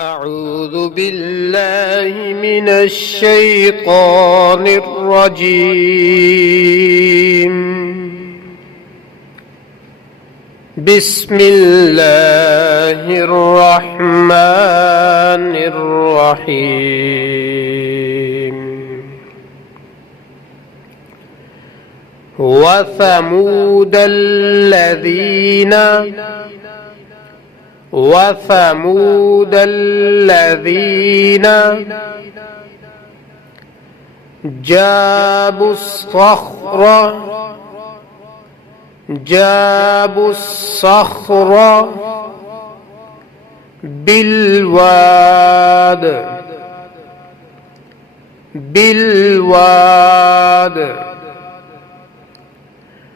أعوذ بالله من الشيطان الرجيم. بسم الله الرحمن الرحيم. وثمود الذين جابوا الصخر بالواد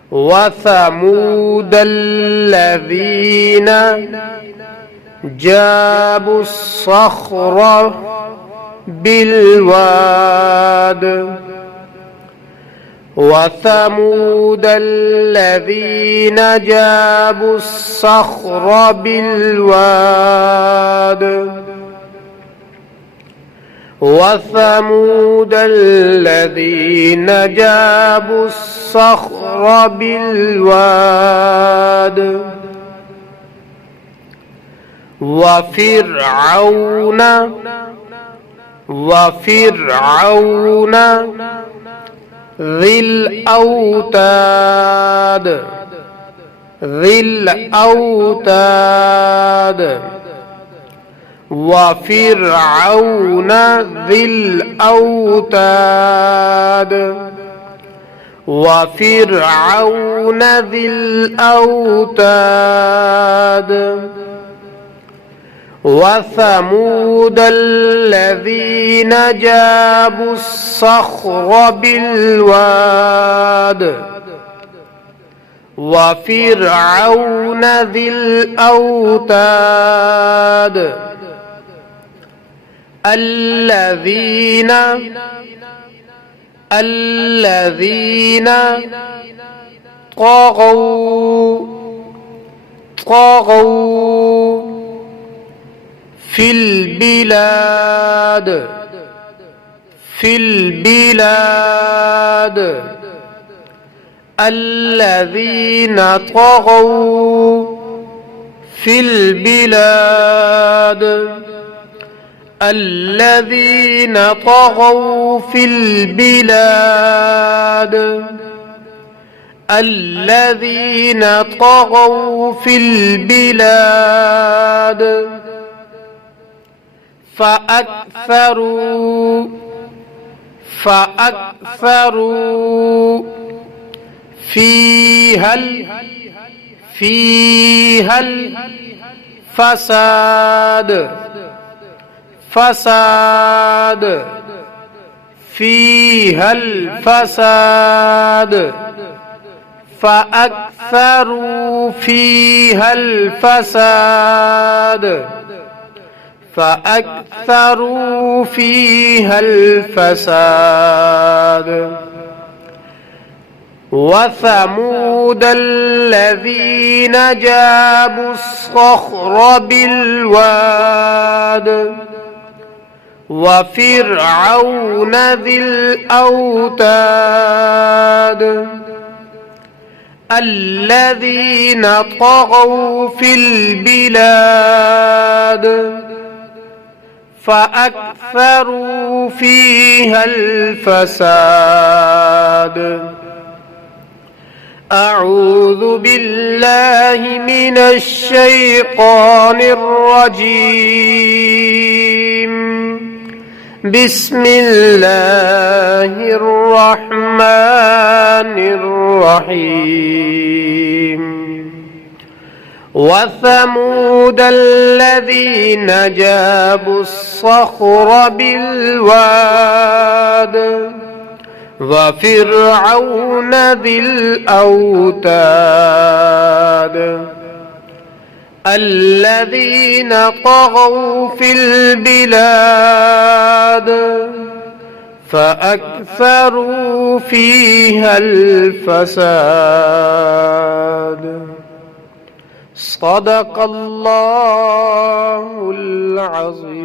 وثمود الذين جابوا الصخر بالواد وثمود الذين جابوا الصخر بالواد وثمود الذين جابوا الصخر بالواد وفرعون ذي الأوتاد وفرعون ذي الأوتاد وثمود الذين جابوا الصخر بالواد وفرعون ذي الأوتاد الذين طغوا في البلاد الذين طغوا في البلاد الذين طغوا في البلاد الذين طغوا في البلاد فأكثروا فيها الفساد فيها الفساد فأكثروا فيها الفساد وثمود الذين جابوا الصخر بالواد وفرعون ذي الأوتاد الذين طغوا في البلاد فأكثروا فيها الفساد. أعوذ بالله من الشيطان الرجيم. بسم الله الرحمن الرحيم. وثمود الذين جابوا الصخر بالواد وفرعون ذي الأوتاد الذين طغوا في البلاد فأكثروا فيها الفساد. صدق الله العظيم.